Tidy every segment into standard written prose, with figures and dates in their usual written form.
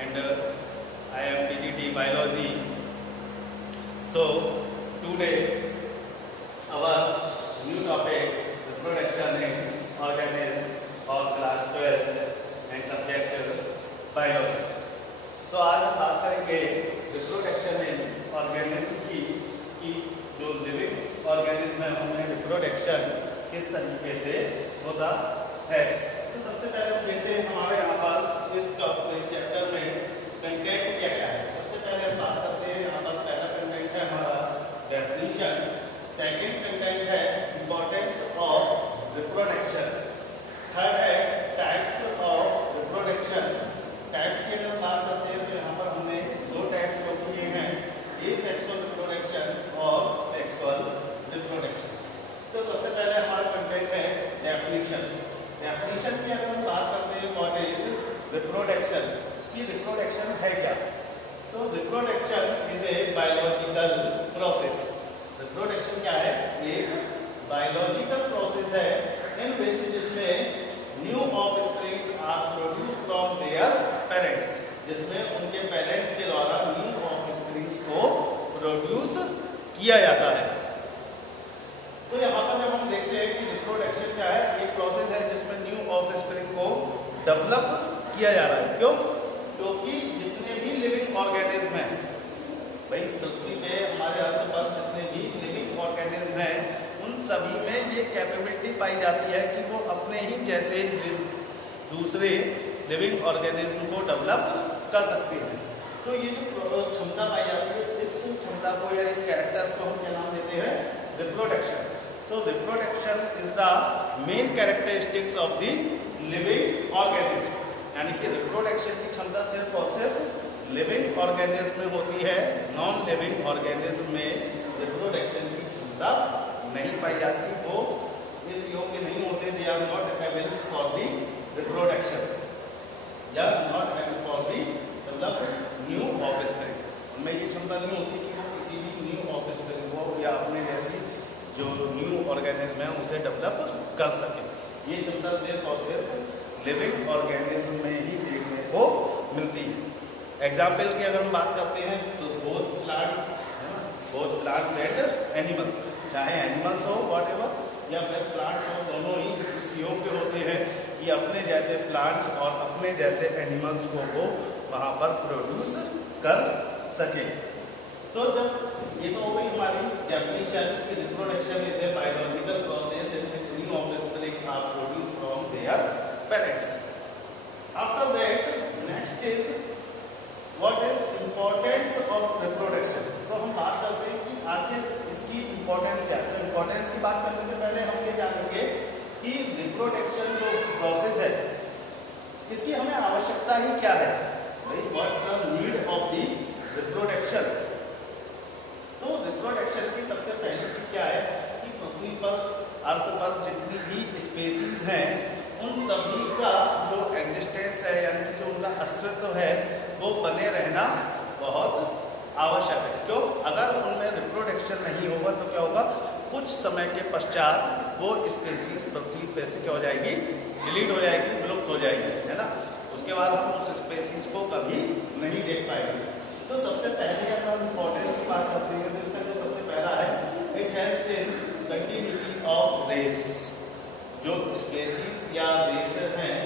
and I am PGT Biology. So today our new topic reproduction in organism और class 12 and subject biology. तो आज हम बात करेंगे रिप्रोडक्शन इन ऑर्गेनिज्म की कि जो लिविंग ऑर्गेनिज्म है उनमें रिप्रोडक्शन किस तरीके से होता है। तो सबसे पहले हम देखते हैं हमारे यहाँ पर इस चैप्टर में कंटेंट क्या क्या है। सबसे पहले हम बात करते हैं, यहाँ पर पहला कंटेंट है हमारा डेफिनेशन, सेकंड कंटेंट है इंपॉर्टेंस ऑफ रिप्रोडक्शन, थर्ड है टाइप्स ऑफ रिप्रोडक्शन। टाइप्स की अगर बात करते हैं तो यहाँ पर हमने दो टाइप्स शो किए हैं, एसेक्सुअल रिप्रोडक्शन और सेक्सुअल रिप्रोडक्शन। तो सबसे पहले हमारा कंटेंट है डेफिनेशन। डेफिनेशन की अगर हम बात करते हैं व्हाट इज रिप्रोडक्शन, कि रिप्रोडक्शन है क्या। तो reproduction is a biological process. Reproduction क्या है, एक बायोलॉजिकल प्रोसेस है इन विच जिसमें new offsprings are produce from their parents, जिसमें उनके पेरेंट्स के द्वारा न्यू ऑफस्प्रिंग्स को प्रोड्यूस किया जाता है। तो यहाँ पर जब हम देखते हैं कि रिप्रोडक्शन क्या है, एक प्रोसेस है जिसमें न्यू ऑफस्प्रिंग को डेवलप किया जा रहा है। क्यों? क्योंकि जितने भी लिविंग ऑर्गेनिज्म हैं, भाई पृथ्वी पे हमारे अर्थ पर जितने भी लिविंग ऑर्गेनिज्म हैं उन सभी में ये कैपेबिलिटी पाई जाती है कि वो अपने ही जैसे दूसरे लिविंग ऑर्गेनिज्म को डेवलप कर सकते हैं। तो ये जो क्षमता पाई जाती है, इस क्षमता को या इस कैरेक्टर्स को हम क्या नाम देते हैं, रिप्रोडक्शन। तो reproduction is the main characteristics of the living organism, यानी कि रिप्रोडक्शन की क्षमता सिर्फ और सिर्फ लिविंग ऑर्गेनिज्म में होती है, नॉन लिविंग ऑर्गेनिज्म में रिप्रोडक्शन की क्षमता नहीं पाई जाती, वो इस योग्य नहीं होते, they are not able for the reproduction या not able for the develop new offspring. उनमें ये क्षमता नहीं होती कि वो किसी भी न्यू ऑफस्प्रिंग को या अपने जैसी जो न्यू ऑर्गेनिज्म है उसे डेवलप कर सके। ये क्षमता सिर्फ और सिर्फ लिविंग ऑर्गेनिज्म में ही देखने को मिलती है। एग्जाम्पल की अगर हम बात करते हैं तो बोथ प्लांट्स एंड एनिमल्स, चाहे एनिमल्स हो व्हाटएवर या फिर प्लांट्स हो, दोनों ही इस योग्य होते हैं कि अपने जैसे प्लांट्स और अपने जैसे एनिमल्स को वो वहाँ पर प्रोड्यूस कर सके। तो जब ये तो हो गई हमारी डेफिनेशन कि reproduction is a biological process in which new offspring are produced from their parents. After that next is what is importance of reproduction. तो हम बात करते हैं कि आखिर इसकी इंपॉर्टेंस क्या है। तो इंपॉर्टेंस की बात करने से पहले हम ये जानेंगे कि रिप्रोडक्शन जो प्रोसेस है इसकी हमें आवश्यकता ही क्या है, भाई what's the need of the reproduction. तो रिप्रोडक्शन की सबसे पहली चीज क्या है कि पृथ्वी पर अर्थ पर जितनी भी स्पेसीज हैं उन सभी का जो एग्जिस्टेंस है यानी कि जो उनका अस्तित्व है वो बने रहना बहुत आवश्यक है। क्यों? अगर उनमें रिप्रोडक्शन नहीं होगा तो क्या होगा, कुछ समय के पश्चात वो स्पेसीज पृथ्वी पे से क्या हो जाएगी, डिलीट हो जाएगी, विलुप्त हो जाएगी, है ना। उसके बाद हम उस स्पेसीज को कभी नहीं देख पाएंगे। तो सबसे पहले अगर हम इंपॉर्टेंस की बात करते हैं तो इसका जो सबसे पहला है, it helps in continuity of race. जो स्पेसीज या रेसेस हैं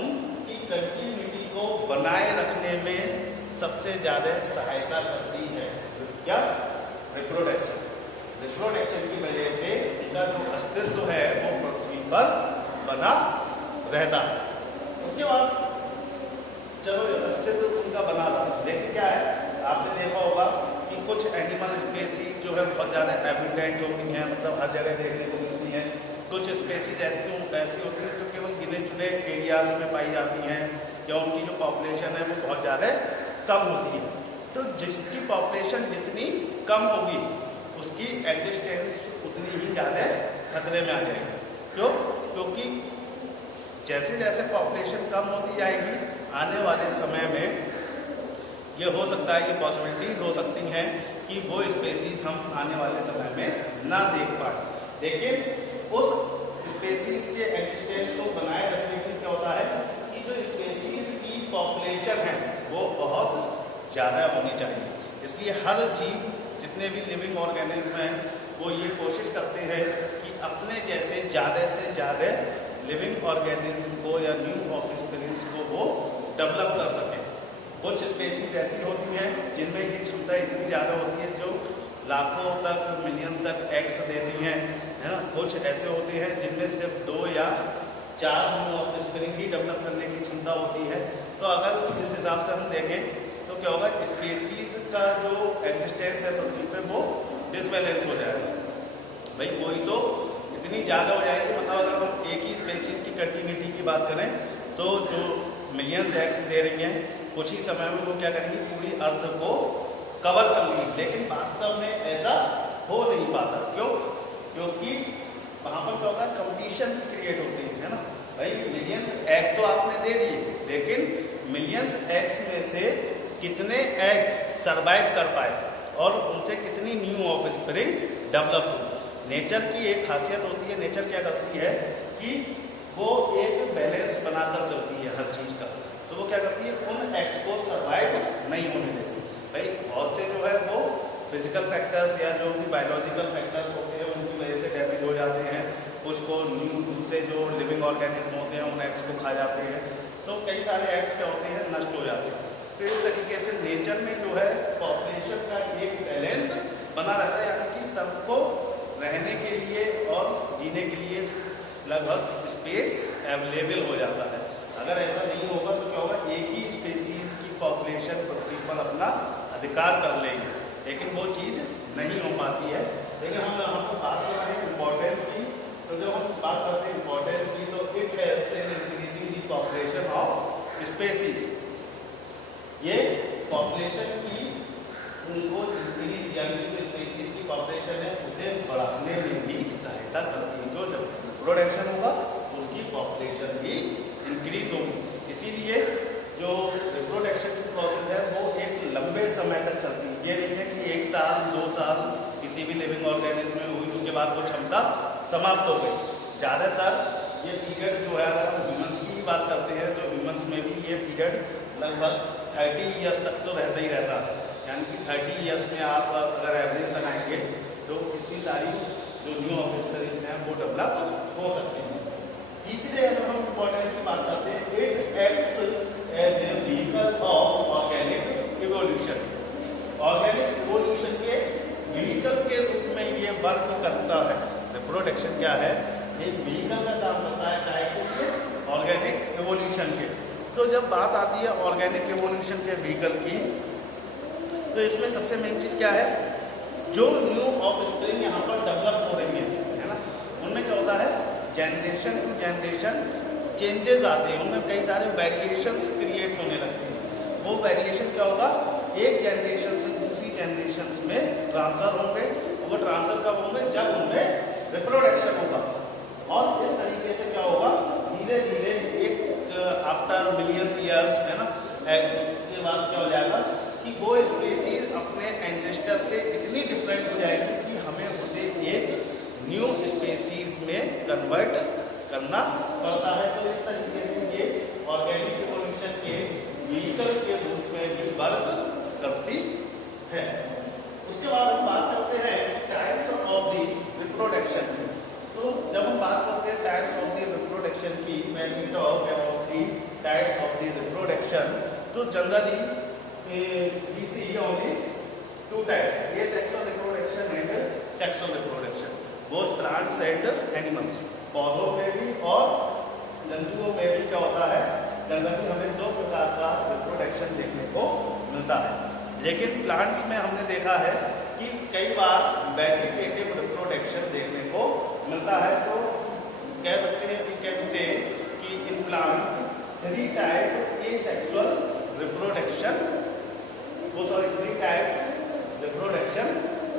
उनकी कंटिन्यूटी को बनाए रखने में सबसे ज्यादा सहायता करती है क्या, रिप्रोडक्शन। रिप्रोडक्शन की वजह से उनका जो अस्तित्व है वो पृथ्वी पर बना रहता है। उसके बाद चलो अस्तित्व उनका बना रहा, लेकिन क्या है, आपने देखा होगा कि कुछ एनिमल स्पेसीज जो है बहुत ज़्यादा एबिडेंट होती हैं, मतलब हर जगह देखने को मिलती हैं। कुछ स्पेसीज ऐसी होती हैं जो केवल गिने चुने एरियाज में पाई जाती हैं या उनकी जो पॉपुलेशन है वो बहुत ज़्यादा कम होती है। तो जिसकी पॉपुलेशन जितनी कम होगी उसकी एग्जिस्टेंस उतनी ही ज़्यादा खतरे में आ जाएगी। क्यों? क्योंकि जैसे जैसे पॉपुलेशन कम होती जाएगी आने वाले समय में ये हो सकता है, ये पॉसिबिलिटीज हो सकती हैं कि वो स्पेसीज हम आने वाले समय में ना देख पाए। लेकिन उस स्पेसीज के एग्जिस्टेंस को बनाए रखने के लिए क्या होता है कि जो स्पेसीज की पॉपुलेशन है वो ज़्यादा होनी चाहिए। इसलिए हर जीव, जितने भी लिविंग ऑर्गेनिज्म हैं, वो ये कोशिश करते हैं कि अपने जैसे ज़्यादा से ज़्यादा लिविंग ऑर्गेनिज्म को या न्यू ऑफस्प्रिंग्स को वो डेवलप कर सकें। कुछ स्पेसीज ऐसी होती हैं जिनमें ये क्षमता इतनी ज़्यादा होती है जो लाखों तक, मिलियंस तक एग्स देती हैं, है ना। कुछ ऐसे होते हैं जिनमें सिर्फ 2 या 4 न्यू ऑफस्प्रिंग ही डेवलप करने की क्षमता होती है। तो अगर इस हिसाब से हम देखें तो क्या होगा, स्पेसीज का जो एग्जिस्टेंस है पृथ्वी पे वो डिसबैलेंस हो जाएगा। भाई कोई तो इतनी ज़्यादा हो जाएगी, मतलब अगर हम एक ही स्पेसीज की कंटिन्यूटी की बात करें तो जो मिलियंस एग्स दे रही हैं, कुछ ही समय में वो क्या करेंगी, पूरी अर्थ को कवर कर लेंगी। लेकिन वास्तव में ऐसा हो नहीं पाता। क्यों? क्योंकि वहाँ पर क्या होगा, कंपटीशंस क्रिएट होती है ना। भाई मिलियंस एग तो आपने दे दिए, लेकिन मिलियंस एग्स में से कितने एग सरवाइव कर पाए और उनसे कितनी न्यू ऑफस्प्रिंग डेवलप हुई। नेचर की एक खासियत होती है, नेचर क्या करती है कि वो एक बैलेंस बनाकर चलती है हर चीज़ का। तो वो क्या करती है, उन एग्स को सरवाइव नहीं होने देती। भाई बहुत से जो है वो फिजिकल फैक्टर्स या जो भी बायोलॉजिकल फैक्टर्स होते हैं उनकी वजह से डैमेज हो जाते हैं। कुछ को न्यू दूसरे जो लिविंग ऑर्गेनिज्म होते हैं उन एग्स को खा जाते हैं, तो कई सारे एग्स क्या होते हैं, नष्ट हो जाते हैं। तो इस तरीके से नेचर में जो है पॉपुलेशन का एक बैलेंस बना रहता है, यानी कि सबको रहने के लिए और जीने के लिए लगभग स्पेस अवेलेबल हो जाता है। अगर ऐसा नहीं होगा तो क्या होगा, एक ही स्पेसीज की पॉपुलेशन पृथ्वी पर अपना अधिकार कर लेगी, लेकिन वो चीज़ नहीं हो पाती है। लेकिन हम बात कर रहे हैं इम्पोर्टेंस की, तो जब हम बात करते हैं इम्पोर्टेंस की तो it helps in increasing the population of species. ये पॉपुलेशन की उनको इंक्रीज यानी जो स्पेसीज की पॉपुलेशन है उसे बढ़ाने में भी सहायता करती है। जो जब प्रोडक्शन होगा तो उसकी पॉपुलेशन भी इंक्रीज होगी। इसीलिए जो रिप्रोडक्शन की प्रोसेस है वो एक लंबे समय तक चलती है। ये नहीं है कि 1 साल 2 साल किसी भी लिविंग ऑर्गेनिज्म में हुई उसके बाद वो क्षमता समाप्त हो गई। ज़्यादातर ये पीरियड जो है, अगर हम ह्यूमन्स की बात करते हैं तो ह्यूमन्स में भी ये पीरियड लगभग 30 ईयर्स तक तो रहता ही रहता है। यानी कि 30 ईयर्स में आप अगर एवरेज लगाएंगे तो इतनी सारी जो न्यू ऑफस्प्रिंग्स हैं वो डेवलप हो सकते हैं। तीसरे अगर हम इम्पोर्टेंस की बात करते हैं, it acts as a vehicle of organic evolution. Organic evolution के व्हीकल के रूप में ये वर्क करता है। रिप्रोडक्शन क्या है, एक व्हीकल का काम करता है काय के लिए, ऑर्गेनिक इवोल्यूशन के। तो जब बात आती है ऑर्गेनिक इवोल्यूशन के व्हीकल की, तो इसमें सबसे मेन चीज़ क्या है, जो न्यू ऑफस्प्रिंग यहाँ पर डेवलप हो रही है ना, उनमें क्या होता है, जनरेशन टू जनरेशन चेंजेस आते हैं, उनमें कई सारे वेरिएशंस क्रिएट होने लगते हैं। वो वेरिएशन क्या होगा, एक जनरेशन से दूसरी जनरेशन में ट्रांसफर होंगे। वो ट्रांसफर कब होंगे, जब उनमें रिप्रोडक्शन होगा। और इस तरीके से क्या होगा, धीरे धीरे एक आफ्टर मिलियंस ईयर्स है ना, के बाद क्या हो जाएगा कि वो स्पेसीज अपने एंसेस्टर से इतनी डिफरेंट हो जाएगी कि हमें उसे एक न्यू स्पेसीज में कन्वर्ट करना पड़ता है। तो इस तरीके से ये ऑर्गेनिक इवोल्यूशन के व्हीकल के रूप में भी वर्क करती है। उसके बाद हम बात करते हैं टाइप्स ऑफ द रिप्रोडक्शन की। तो जब हम बात करते हैं टाइप्स ऑफ द रिप्रोडक्शन की, when we talk about the types of the reproduction, तो generally we see only 2 types, asexual reproduction and sexual reproduction, both plants and animals। पौधों में भी और जंतुओं में भी क्या होता है, जनरली हमें 2 प्रकार का रिप्रोडक्शन देखने को मिलता है। लेकिन प्लांट्स में हमने देखा है कि कई बार वेजिटेटिव रिप्रोडक्शन देखने को मिलता है। तो कह सकते हैं वी कैन से कि in plants 3 type asexual reproduction, three types reproduction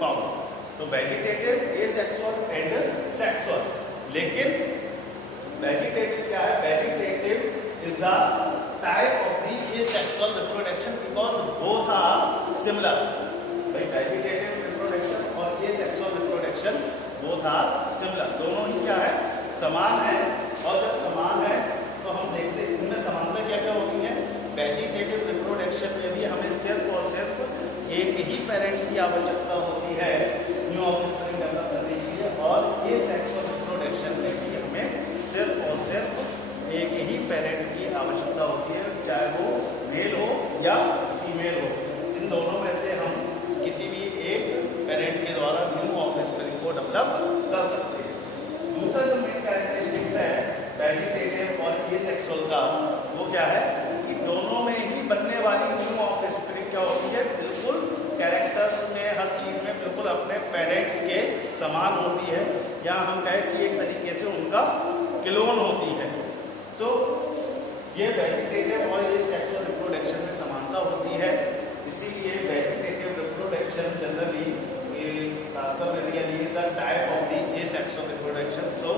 found। तो वेजिटेटिव, एसेक्सुअल एंड सेक्सुअल। लेकिन वेजिटेटिव क्या है, vegetative is the type of the asexual reproduction because both are similar. भाई वेजिटेटिव रिप्रोडक्शन और asexual reproduction both are similar, दोनों ही क्या है, समान है। और जब समान है तो हम देखते हैं इनमें समानता क्या क्या होती है। वेजिटेटिव रिप्रोडक्शन रिप्रोडक्शन में भी हमें सिर्फ और सिर्फ एक ही पेरेंट्स की आवश्यकता होती है न्यू ऑफस्प्रिंग डेवलप करने के लिए, और ये सेक्सुअल रिप्रोडक्शन में भी हमें सिर्फ और सिर्फ एक ही पेरेंट की आवश्यकता होती है, चाहे वो मेल हो या फीमेल हो। इन दोनों में से हम किसी भी एक पेरेंट के द्वारा न्यू ऑफस्प्रिंग को डेवलप कर सकते हैं। दूसरा जो मेन कैरेक्टरिस्टिक्स है वेजिटेटिव और एसेक्सुअल का, वो क्या है कि दोनों में ही बनने वाली न्यू ऑफस्प्रिंग क्या होती है, बिल्कुल कैरेक्टर्स में हर चीज में बिल्कुल अपने पेरेंट्स के समान होती है, या हम कहें कि एक तरीके से उनका क्लोन होती है। तो ये वेजिटेटिव और ये सेक्सुअल रिप्रोडक्शन में समानता होती है, इसीलिए वेजिटेटिव रिप्रोडक्शन जनरली खासकर में really is the type of the asexual reproduction. So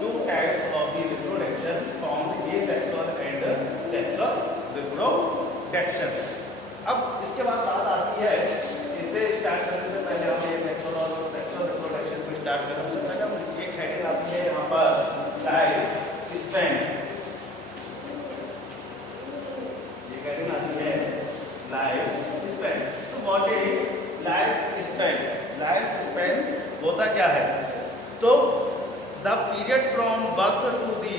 two types of the reproduction found asexual and sexual reproduction. अब इसके बाद बात आती है, इसे स्टार्ट करने से पहले हम एसेक्सुअल और सेक्सुअल रिप्रोडक्शन को स्टार्ट करने से पहले हम एक हेडिंग आती है यहाँ पर लाइफ स्पैन, ये हेडिंग आती है लाइफ स्पैन। तो what is life span? Life span होता क्या है? तो the period from birth to the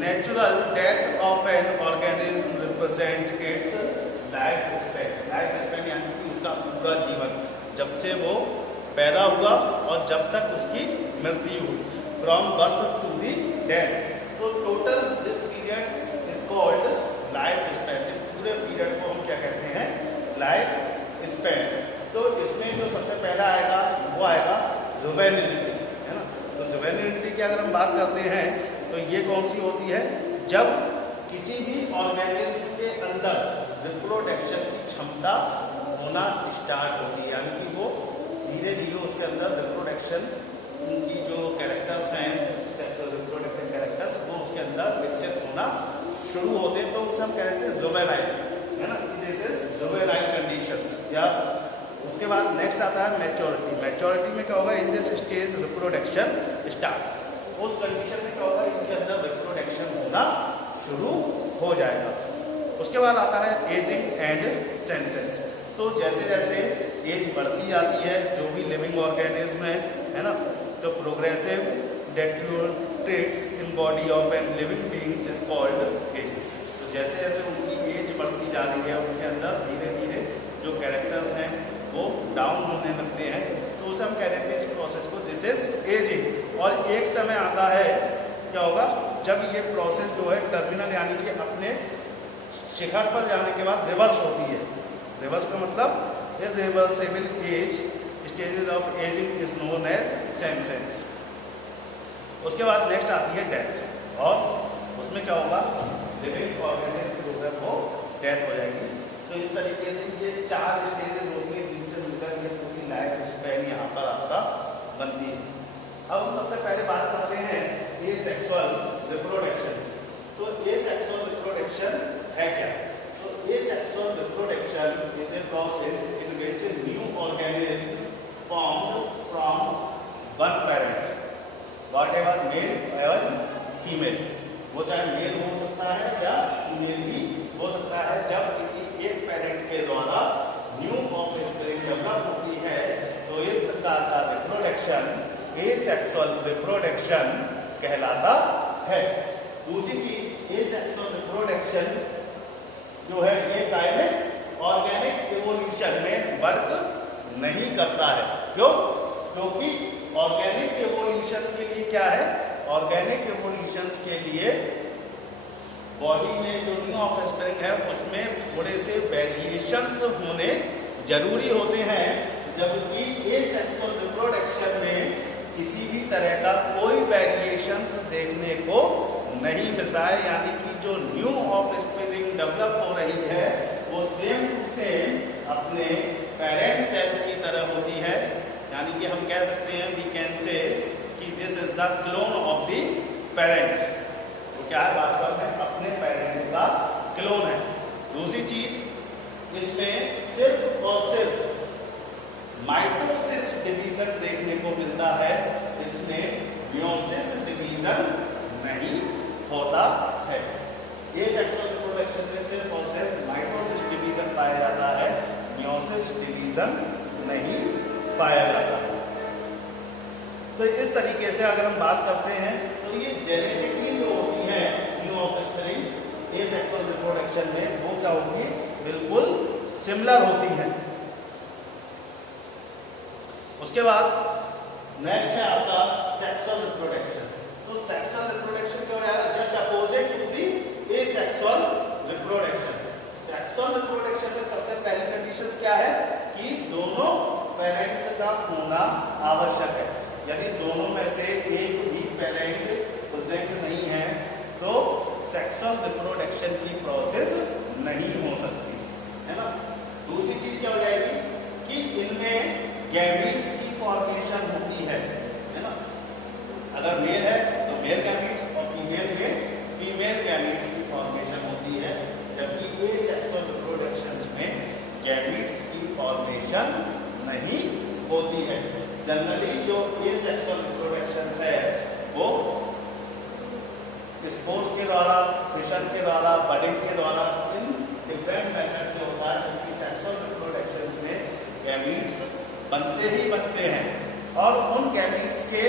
natural death of an organism represent its life span. Life span यानी कि उसका पूरा जीवन, जब से वो पैदा हुआ और जब तक उसकी मृत्यु हुई, from birth to the death. तो total this period is called life span. इस पूरे पीरियड को हम क्या कहते हैं? Life span. तो इसमें जो सबसे पहला आएगा वो आएगा जुवेनिलिटी, है ना। तो जुवेनिलिटी की अगर हम बात करते हैं तो ये कौन सी होती है? जब किसी भी ऑर्गेनिज्म के अंदर रिप्रोडक्शन की क्षमता होना स्टार्ट होती है, यानी कि वो धीरे धीरे उसके अंदर रिप्रोडक्शन की जो कैरेक्टर्स हैं, सेक्सुअल रिप्रोडक्टिव कैरेक्टर्स, वो उसके अंदर विकसित होना शुरू होते हैं, तो उसे हम कहते हैं जुवेनाइल, है ना। This is juvenile conditions. या उसके बाद नेक्स्ट आता है मैच्योरिटी। मैच्योरिटी में क्या होगा? In this stage reproduction start. उस कंडीशन में क्या होगा? इनके अंदर रिप्रोडक्शन होना शुरू हो जाएगा। उसके बाद आता है एजिंग एंड सेंसेंस। तो जैसे जैसे एज बढ़ती जाती है, जो भी लिविंग ऑर्गेनिज्म है ना, तो progressive deteriorates in body of an living beings is called aging. तो जैसे जैसे उनकी एज बढ़ती जा रही है, उनके अंदर धीरे धीरे जो कैरेक्टर्स हैं वो डाउन होने लगते हैं, तो उसे हम कह देते हैं इस प्रोसेस को, दिस इज एजिंग। और एक समय आता है क्या होगा? जब ये प्रोसेस जो है टर्मिनल यानी कि अपने शिखर पर जाने के बाद रिवर्स होती है। रिवर्स का मतलब irreversible age stages of ageing is known as senescence. उसके बाद नेक्स्ट आती है डेथ, और उसमें क्या होगा? लिविंग ऑर्गेनिज्म जो है वो डेथ हो जाएगी। तो इस तरीके से ये 4 स्टेजेस होती है जिनसे मिलकर ये पूरी लाइफ स्पैन यहाँ पर आपका बनती है। अब हम सबसे पहले बात करते हैं एसेक्सुअल रिप्रोडक्शन। तो एसेक्सुअल रिप्रोडक्शन है क्या? तो asexual reproduction is a process in which new organism formed from one parent, whatever male और फीमेल, वो चाहे मेल हो सकता है या फीमेल भी हो सकता है। जब किसी एक पेरेंट के द्वारा न्यू ऑफस्प्रिंग डेवलप होती है, तो इस प्रकार का रिप्रोडक्शन एसेक्सुअल रिप्रोडक्शन कहलाता है। दूसरी चीज, एसेक्सुअल रिप्रोडक्शन जो है ये कायम ऑर्गेनिक एवोल्यूशन में वर्क नहीं करता है। क्यों? क्योंकि ऑर्गेनिक एवोल्यूशंस के लिए क्या है? ऑर्गेनिक एवोल्यूशंस के लिए बॉडी में जो न्यू ऑफस्प्रिंग है उसमें थोड़े से वेरिएशंस होने जरूरी होते हैं, जबकि एसेक्सुअल रिप्रोडक्शन में किसी भी तरह का कोई वेरिएशंस देखने को नहीं मिलता है। यानी कि जो न्यू ऑफस्प्रिंग डेवलप हो रही है वो सेम टू सेम अपने पेरेंट सेल्स की तरह होती है। यानी कि हम कह सकते हैं, वी कैन से कि this is the clone of the parent. तो क्या है? वास्तव में अपने पेरेंट का क्लोन है। दूसरी चीज, इसमें सिर्फ और सिर्फ माइटोसिस डिवीजन देखने को मिलता है, इसमें मियोसिस डिवीजन नहीं होता है। एसेक्सुअल रिप्रोडक्शन में सिर्फ और सिर्फ माइटोसिस डिवीजन डिवीजन नहीं पाया जाता। तो इस तरीके से अगर हम बात करते हैं तो ये जेनेटिकली जो होती है न्यू ऑफस्प्रिंग एसेक्सुअल रिप्रोडक्शन में वो क्या होगी, बिल्कुल सिमिलर होती है। उसके बाद नेक्स्ट है आपका सेक्सुअल रिप्रोडक्शन। तो सेक्सुअल रिप्रोडक्शन क्या हो रहा है, just opposite to the asexual reproduction. Sexual reproduction में सबसे पहली कंडीशंस क्या है कि दोनों पेरेंट्स का होना आवश्यक है। यदि दोनों में से एक भी पेरेंट प्रेजेंट नहीं है तो सेक्सुअल रिप्रोडक्शन की प्रोसेस नहीं हो सकती है ना। दूसरी चीज क्या हो जाएगी कि इनमें गैमीट्स की फॉर्मेशन होती है ना। अगर मेल है तो मेल गैमीट्स और फीमेल में फीमेल गैमीट्स की फॉर्मेशन होती है, जबकि एसेक्सुअल रिप्रोडक्शन में गैमीट्स की फॉर्मेशन नहीं होती है। जनरली जो एसेक्सुअल रिप्रोडक्शन है वो स्पोर्स के द्वारा, फिशन के द्वारा, बडिंग के द्वारा, इन डिफरेंट मेथड से होता है, क्योंकि सेक्सुअल रिप्रोडक्शन में गैमीट्स बनते ही बनते हैं और उन गैमीट्स के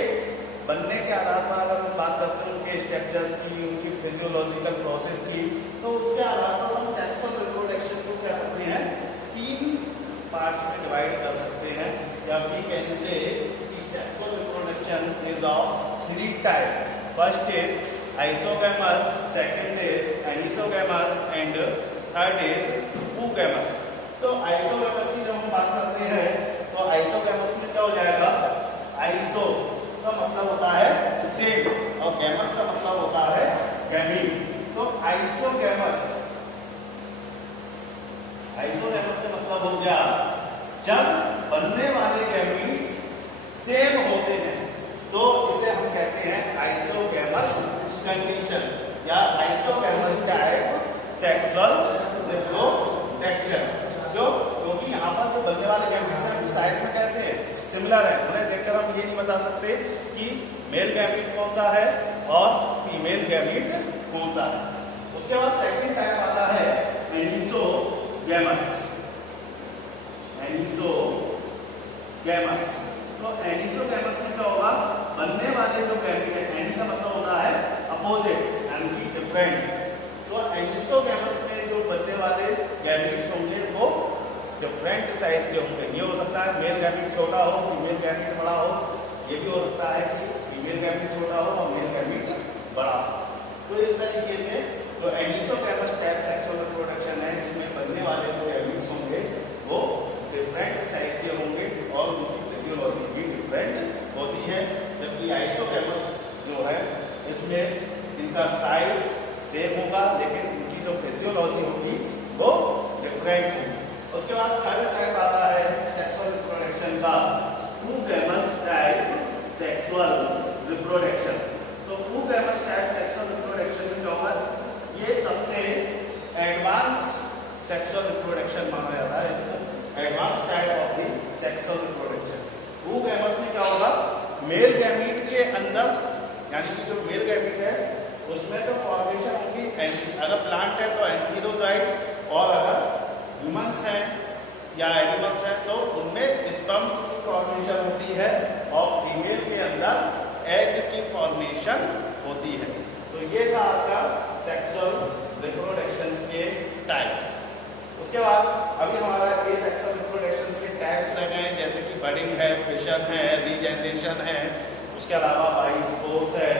बनने के आधार पर अगर हम बात करते हैं उनके स्ट्रक्चर्स की, उनकी फिजियोलॉजिकल प्रोसेस की, तो उसके आधार पर हम सेक्सुअल रिप्रोडक्शन को क्या करते हैं, 3 पार्ट्स में डिवाइड कर सकते हैं। या we can say sexual reproduction is of 3 types. First is isogamous, second is anisogamous and third is oogamous। तो आइसोगैमस की जब हम बात करते हैं तो आइसोगैमस में क्या हो जाएगा, आइसो का मतलब होता है सेम और गैमस का मतलब होता है गैमीट। तो आइसोगैमस का मतलब हो गया जब बनने वाले गैमीट्स सेम होते हैं तो इसे हम कहते हैं आइसोगैमस कंडीशन या आइसोगैमस टाइप सेक्सुअल रिप्रोडक्शन। क्योंकि यहाँ पर जो बनने वाले गैमीट्स हैं साइड में कैसे सिमिलर है, उन्हें देखकर हम ये नहीं बता सकते कि मेल गैमीट कौन सा है और फीमेल गैमीट कौन सा है। उसके बाद सेकंड टाइप आता है एनिसोगैमस। तो एनिसोगैमस में क्या होगा, बनने वाले जो गैमीट है, एनी का मतलब होता है अपोजिट यानी डिफरेंट। तो एनिसोगैमस में जो बनने वाले गैमीट्स होंगे वो डिफरेंट साइज के होंगे। ये हो सकता है मेल गैमीट छोटा हो, फीमेल गैमीट बड़ा हो। ये भी हो सकता है कि फीमेल गैमीट छोटा हो और मेल गैमीट बड़ा हो। तो इस तरीके से जो एनिसोगैमस टाइप सेक्सुअल रिप्रोडक्शन है, इसमें बनने वाले जो गैमीट्स होंगे वो डिफरेंट साइज के होंगे और उनकी फिजियोलॉजी भी डिफरेंट होती है। जबकि आइसोगैमस जो है इसमें इनका साइज सेम होगा लेकिन इनकी जो फिजियोलॉजी होगी वो डिफरेंट होगी। उसके बाद थर्ड टाइप आता है सेक्सुअल रिप्रोडक्शन का oogamous टाइप सेक्सुअल रिप्रोडक्शन। तो oogamous टाइप सेक्सुअल रिप्रोडक्शन में क्या होगा, ये सबसे एडवांस सेक्सुअल रिप्रोडक्शन माना जाता है, इसको advance type of the sexual reproduction. oogamous में क्या होगा, मेल गैमीट के अंदर यानी कि जो मेल गैमीट है उसमें तो फॉर्मेशन होगी, अगर प्लांट है तो एंथीरोजाइट्स और अगर ह्यूमंस हैं या एनिमल्स हैं तो उनमें स्पर्म्स की फॉर्मेशन होती है और फीमेल के अंदर एग की फॉर्मेशन होती है। तो ये था आपका सेक्सुअल रिप्रोडक्शन के टाइप। उसके बाद अभी हमारा ये सेक्सुअल रिप्रोडक्शन के टाइप्स रह गए, जैसे कि बडिंग है, फिशन है, रीजेनरेशन है, उसके अलावा बायोस्पोर्स है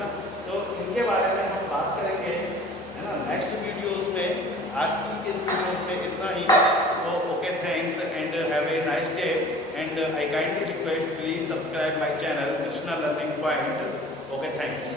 ना। तो इनके बारे में हम बात करेंगे है ना नेक्स्ट वीडियोस में। आज की इस वीडियोस में इतना ही। तो okay, thanks and have a nice day and I kindly request please subscribe my channel Krishna learning point. Okay, thanks.